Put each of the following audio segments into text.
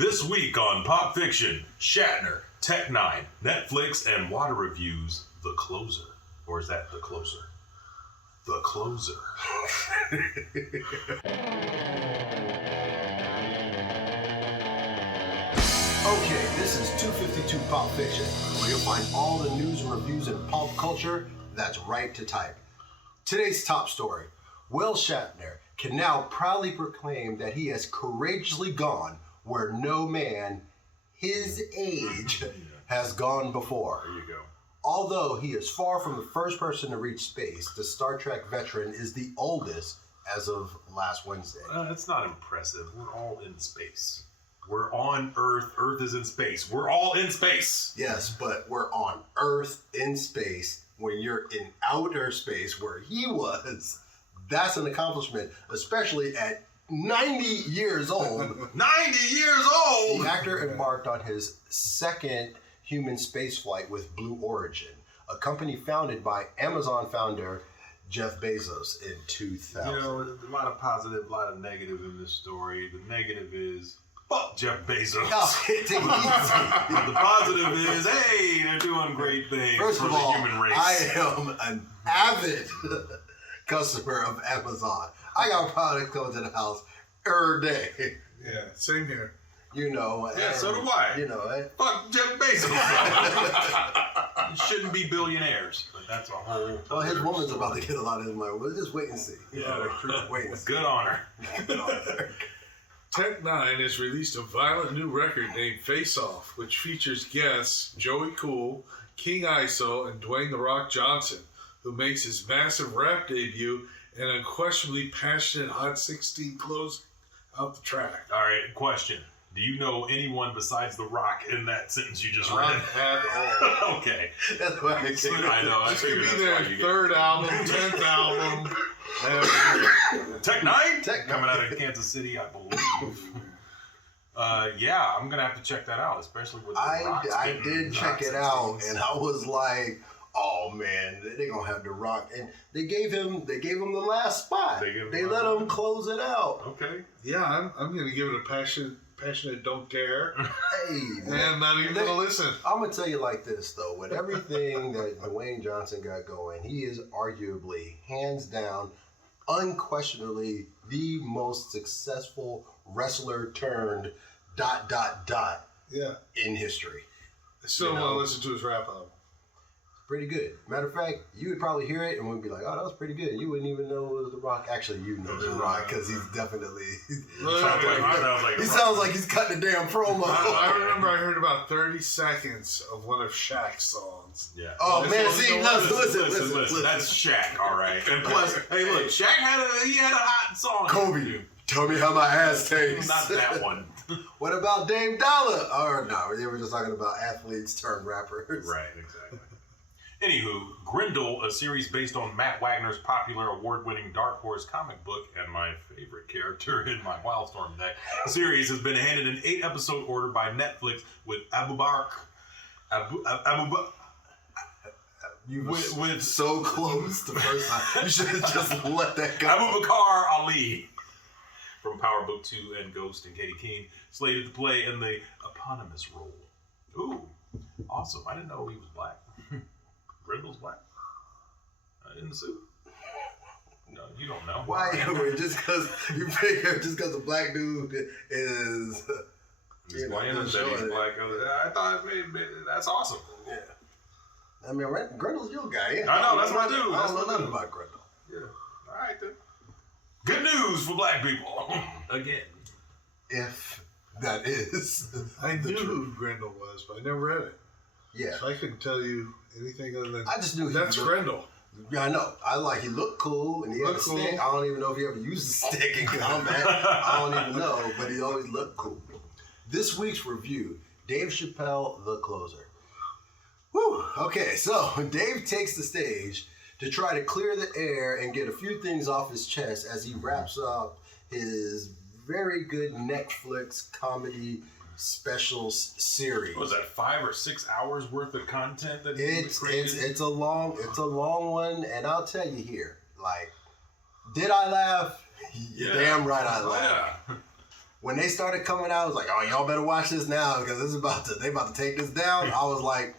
This week on Pop Fiction, Shatner, Tech Nine, Netflix, and Water Reviews, The Closer. Or is that The Closer? The Closer. Okay, this is 252 Pop Fiction, where you'll find all the news and reviews in pop culture that's right to type. Today's top story, Will Shatner can now proudly proclaim that he has courageously gone where no man his age has gone before. There you go. Although he is far from the first person to reach space, the Star Trek veteran is the oldest as of last Wednesday. That's not impressive. We're all in space. We're on Earth. Earth is in space. We're all in space. Yes, but we're on Earth in space. When you're in outer space where he was, that's an accomplishment, especially at 90 years old. 90 years old! The actor embarked on his second human spaceflight with Blue Origin, a company founded by Amazon founder Jeff Bezos in 2000. You know, there's a lot of positive, a lot of negative in this story. The negative is, fuck Jeff Bezos. Oh, take it easy. The positive is, hey, they're doing great things First for of the all, human race. I am an avid customer of Amazon. I got products coming to the house every day. Yeah, same here. You know. Yeah, and, so do I. You know. Fuck Jeff Bezos. You shouldn't be billionaires, but that's a whole. Well, his woman's about to get a lot of his money. We'll just wait and see. Yeah, wait and see. good on her. Tech Nine has released a violent new record named Face Off, which features guests Joey Cool, King ISO, and Dwayne "The Rock" Johnson, who makes his massive rap debut and unquestionably passionate Hot 16 close out the track. All right, question. Do you know anyone besides The Rock in that sentence you just read? Not at all. Okay. That's why I I know. I This could figured be that's their why you third album, 10th album. Tech Nine? Tech Nine. Coming out of Kansas City, I believe. Yeah, I'm going to have to check that out, especially with The Rock. I did check it out, and I was like, oh man, they're gonna have The Rock, and they gave him the last spot. They let him close it out. Okay. Yeah, I'm going to give it a passionate don't care. Hey, And I'm not even going to listen. I'm gonna tell you like this though, with everything that Dwayne Johnson got going, he is arguably, hands down, unquestionably the most successful wrestler turned ... Yeah. in history. I still want to listen to his rap album. Pretty good. Matter of fact, you would probably hear it and we'd be like, oh, that was pretty good. You wouldn't even know it was The Rock. Actually, you know The Rock because he's definitely... He sounds like he's cutting a damn promo. I remember I heard about 30 seconds of one of Shaq's songs. Yeah. Oh, man, see, listen. That's Shaq, all right. And plus, hey, look, Shaq had a hot song. Kobe, tell me how my ass tastes. Not that one. What about Dame Dollar? Or no, they were just talking about athletes turned rappers. Right, exactly. Anywho, Grendel, a series based on Matt Wagner's popular award-winning Dark Horse comic book and my favorite character in my Wildstorm deck, series has been handed an 8-episode order by Netflix with You were so close the first time. You should have just let that go. Abubakar Ali from Power Book 2 and Ghost and Katie Keene, slated to play in the eponymous role. Ooh, awesome. I didn't know he was black. Grendel's black? In the suit? No, you don't know. Why? Just because you figure, just because a black dude is... He's playing and then he's black. I thought, that's awesome. Yeah. I mean, Grendel's your guy. Yeah. I know, that's my dude. I don't know nothing about Grendel. Yeah. All right, then. Good news for black people. Again. If that is I knew who Grendel was, but I never read it. Yeah. So I couldn't tell you anything other than I just knew that's Grendel. Yeah, I know. He looked cool, and he had a stick. I don't even know if he ever used a stick in combat. I don't even know, but he always looked cool. This week's review, Dave Chappelle, The Closer. Whew. Okay, so Dave takes the stage to try to clear the air and get a few things off his chest as he wraps up his very good Netflix comedy specials series. What was that, 5 or 6 hours worth of content that he created? It's a long one, and I'll tell you here, like, did I laugh? Yeah. Damn right I laughed. Yeah. when they started coming out, I was like, oh, y'all better watch this now because they about to take this down. I was like,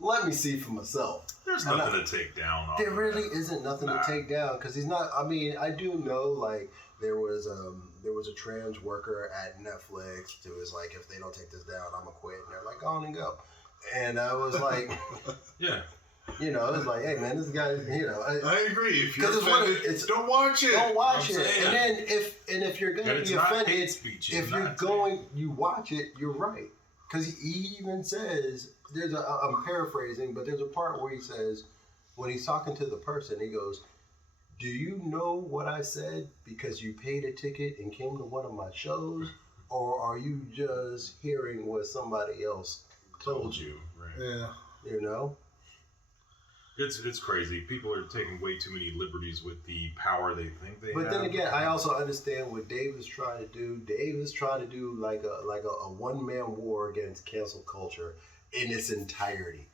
let me see for myself. There's nothing to take down. There really isn't nothing to take down because he's not. I mean, I do know like there was a trans worker at Netflix who was like, if they don't take this down, I'm gonna quit. And they're like, go on and go. And I was like, yeah. You know, it's like, hey man, this guy, you know. I agree. If you're offended, don't watch it. Don't watch it. And then if you're gonna be offended, if you're you watch it, you're right. Because he even says, I'm paraphrasing, but there's a part where he says, when he's talking to the person, he goes, do you know what I said because you paid a ticket and came to one of my shows? Or are you just hearing what somebody else told you? Right. Yeah. You know? It's crazy. People are taking way too many liberties with the power they think they have. But then again, I also understand what Dave is trying to do. Dave is trying to do like a one-man war against cancel culture in its entirety.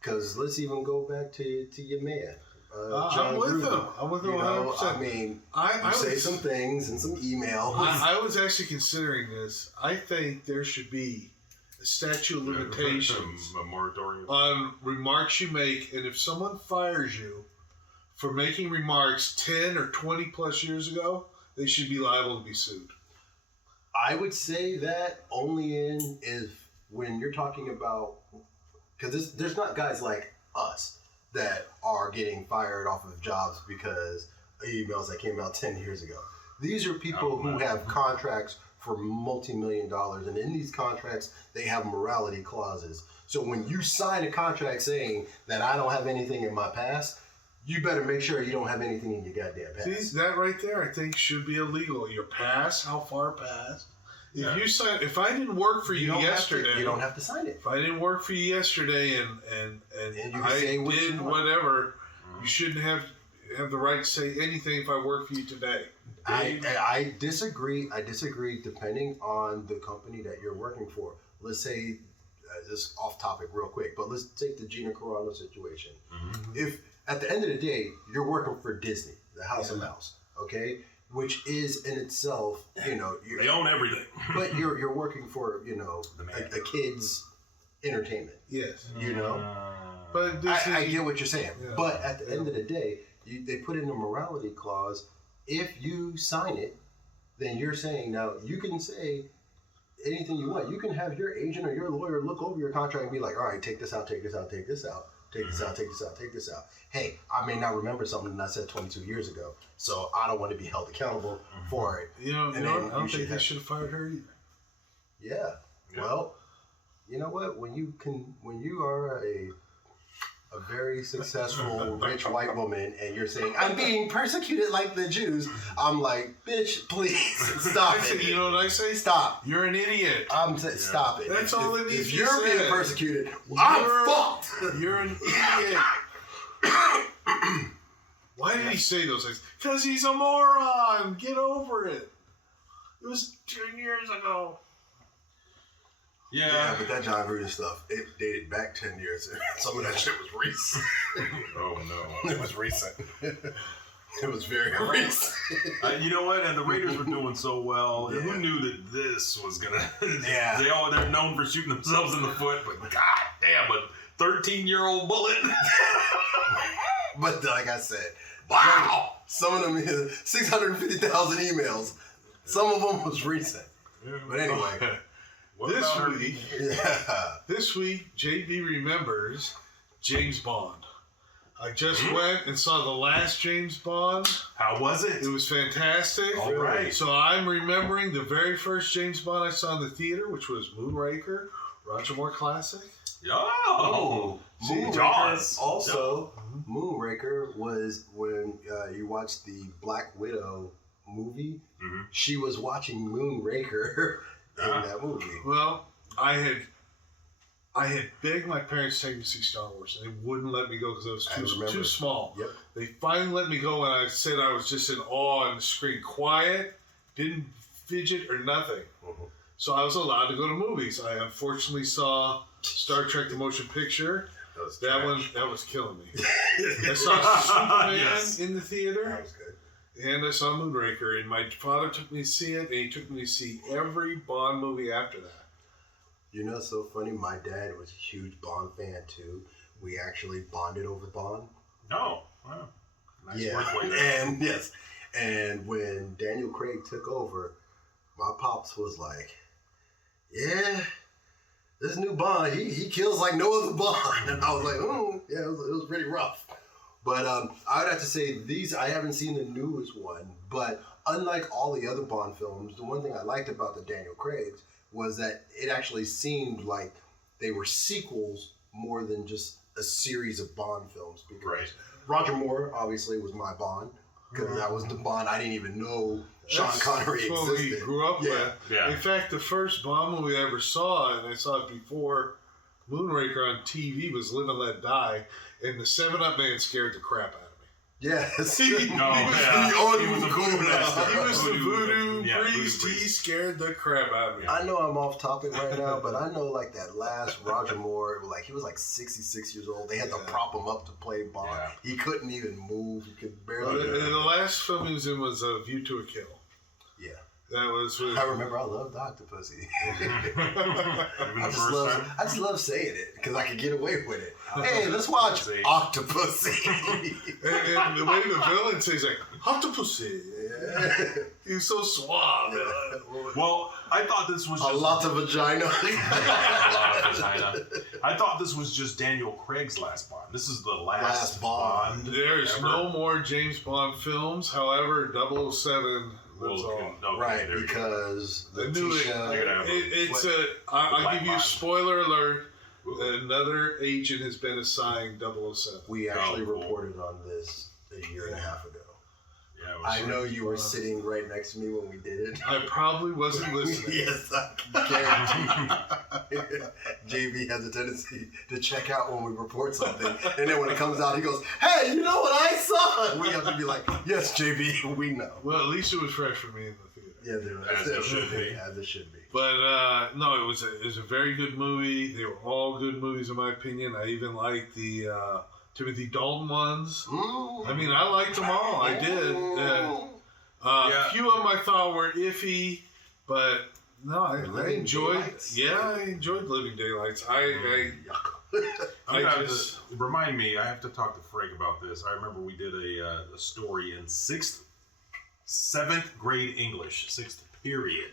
Because let's even go back to your man, John I'm with Gruden. him. I'm with him 100%. I mean, I say some things and some emails. I was actually considering this. I think there should be a statute of limitations a moratorium on remarks you make, and if someone fires you for making remarks 10 or 20 plus years ago, they should be liable to be sued. I would say that only if when you're talking about, because there's not guys like us that are getting fired off of jobs because of emails that came out 10 years ago. These are people who have contracts for multi-million dollars, and in these contracts they have morality clauses. So when you sign a contract saying that I don't have anything in my past, you better make sure you don't have anything in your goddamn past. See, that right there I think should be illegal. Your past, how far past? If I didn't work for you yesterday, you don't have to sign it. If I didn't work for you yesterday and you I say what did you want. whatever, you shouldn't have the right to say anything if I work for you today. I disagree. I disagree depending on the company that you're working for. Let's say, this off topic real quick, but let's take the Gina Carano situation. Mm-hmm. If at the end of the day, you're working for Disney, the House of Mouse, okay? Which is in itself, you know, they own everything. But you're working for, you know, a kid's entertainment. Yes. You know? But I get what you're saying. Yeah. But at the end of the day, they put in a morality clause. If you sign it, then you're saying, now you can say anything you want. You can have your agent or your lawyer look over your contract and be like, all right, take this out, take this out, take this out. Take this out, take this out, take this out. Hey, I may not remember something that I said 22 years ago, so I don't want to be held accountable for it. You know, I don't think they should have fired her either. Yeah. Well, you know what? When you are a very successful rich white woman and you're saying, I'm being persecuted like the Jews, I'm like, bitch, please stop it. You know what I say? Stop. You're an idiot. Stop it. That's all it needs If to you're say. being persecuted, I'm fucked. You're an idiot. Why did he say those things? Because he's a moron. Get over it. It was 10 years ago. Yeah, but that John Gruden stuff, it dated back 10 years. Some of that shit was recent. Oh, no. It was recent. It was very recent. You know what? And the Raiders were doing so well. Yeah. Who knew that this was going to... Yeah. They're known for shooting themselves in the foot, but god damn, a 13-year-old bullet. But like I said, wow! Some of them, 650,000 emails. Some of them was recent. Yeah. But anyway... This week, JB remembers James Bond. I just went and saw the last James Bond. How was it? It was fantastic. All right. So I'm remembering the very first James Bond I saw in the theater, which was Moonraker, Roger Moore classic. Oh, Moonraker. Also, Moonraker was when you watched the Black Widow movie. Mm-hmm. She was watching Moonraker. In that movie. Well, I had begged my parents to take me to see Star Wars, and they wouldn't let me go because I was too small. Yep. They finally let me go, and I said I was just in awe on the screen, quiet, didn't fidget or nothing. Mm-hmm. So I was allowed to go to movies. I unfortunately saw Star Trek: The Motion Picture. That was killing me. I saw Superman in the theater. That was good. and I saw Moonraker, and my father took me to see it, and he took me to see every Bond movie after that. You know, it's so funny. My dad was a huge Bond fan too. We actually bonded over Bond. Oh, wow. Nice Yeah, wordplay there. and yes, and when Daniel Craig took over, my pops was like, "Yeah, this new Bond, he kills like no other Bond," and I was like, "Oh, yeah, it was pretty rough." But I would have to say I haven't seen the newest one, but unlike all the other Bond films, the one thing I liked about the Daniel Craig's was that it actually seemed like they were sequels more than just a series of Bond films. Because Right. Roger Moore obviously was my Bond, because that was the Bond I didn't even know Sean Connery That's what existed. we grew up with. Yeah. In fact, the first Bond movie I ever saw, and I saw it before Moonraker on TV, was Live and Let Die, and the 7-Up man scared the crap out of me. Yes. Oh, yeah. He was a voodoo master. He was the voodoo Yeah, priest. voodoo He priest. scared the crap out of me. I know I'm off topic right now, but I know like that last Roger Moore, like he was like 66 years old. They had to prop him up to play Bond. Yeah. He couldn't even move. He could Well, barely. the last film he was in was View to a Kill. Yeah. That was with... I remember I loved Octopussy. Even I the first time. just love saying it because I could get away with it. Hey, let's watch See. Octopussy. and the way the villain says, like, Octopussy. He was so suave. Well, I thought this was A just lot of vagina. a lot of vagina. I thought this was just Daniel Craig's last Bond. This is the last Bond. Bond. There's ever. no more James Bond films. However, 007 lives Well, on. okay, Right, there you go. because I knew it. You're gonna have It's What? a. I'll Black give you a Bond. spoiler alert. Ooh. Another agent has been assigned 007. we actually Oh, cool. reported on this a year and a half ago. Yeah, it was I know you were sitting right next to me when we did it. I probably wasn't listening. Yes, I guarantee. JB has a tendency to check out when we report something, and then when it comes out, he goes, "Hey, you know what I saw?" And we have to be like, "Yes, JB, we know." Well, at least it was fresh for me in the theater. Yeah, dude, As it should be. as it should be. But no, it was a very good movie. They were all good movies in my opinion. I even liked the Timothy Dalton ones. I mean, I liked them all. I did. Yeah. A few of them I thought were iffy, but no, I Living enjoyed. Daylights? Yeah, I enjoyed Living Daylights. I I have just to, remind me, I have to talk to Frank about this. I remember we did a story in 7th grade English, 6th period.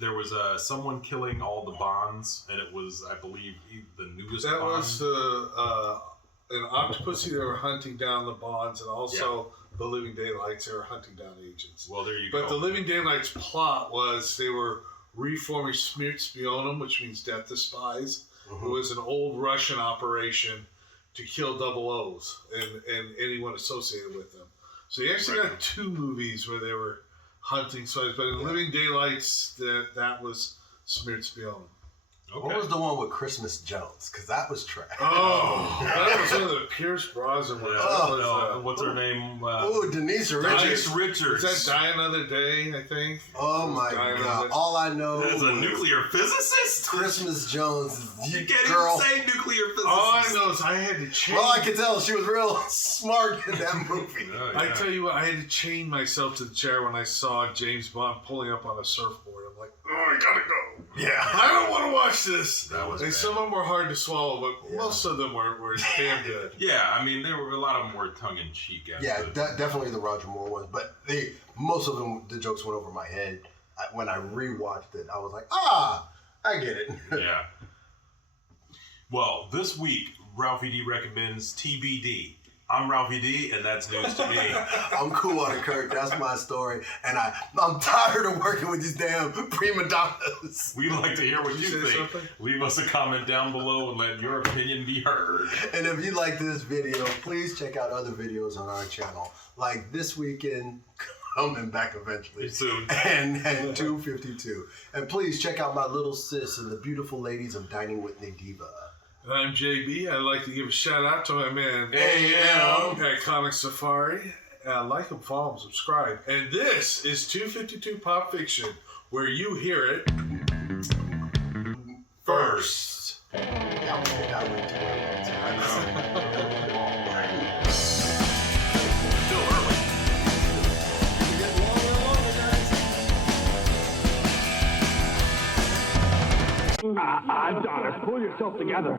There was someone killing all the Bonds, and it was, I believe, the newest that Bond. was an Octopussy. They were hunting down the Bonds, and also the Living Daylights. They were hunting down agents. Well, there you But go. the Living Daylights plot was they were reforming Smirtspionum, which means death to spies. It was an old Russian operation to kill double O's and anyone associated with them. So you actually got 2 movies where they were hunting spies, but in Living Daylights, that was Smirtspionum. Okay. What was the one with Christmas Jones? Because that was trash. Oh, that was one of the Pierce Brosnan ones. Yeah. That was, No, what's her name? Oh, Denise Richards. Denise Richards. was that Die Another Day, I think? Oh my God! All I know That is a is nuclear physicist? Christmas Jones. You can't girl. even say nuclear physicist. All I know is I had to change. Well, I could tell she was real smart in that movie. Oh, I yeah. tell you what, I had to chain myself to the chair when I saw James Bond pulling up on a surfboard. I'm like, oh, I gotta go. Yeah. I don't want to watch this. That was and bad. some of them were hard to swallow, but most of them were damn good. Yeah, I mean, there were a lot of them were tongue in cheek. Yeah, definitely the Roger Moore ones, but most of them, the jokes went over my head. When I rewatched it, I was like, I get it. Yeah. Well, this week, Ralphie D recommends TBD. I'm Ralphie D, and that's news to me. I'm cool on it, Kirk. That's my story, and I'm tired of working with these damn prima donnas. We'd like to hear what Did you you say think. something? Leave us a comment down below and let your opinion be heard. And if you like this video, please check out other videos on our channel, like This Weekend, coming back eventually, Soon. and 252. And please check out my little sis and the beautiful ladies of Dining with Nadiva. And I'm JB. I'd like to give a shout out to my man AM at Comic Safari. Like him, follow him, subscribe. And this is 252 Pop Fiction, where you hear it First. Yeah, that went too early. Still early. Adonis, pull yourself together.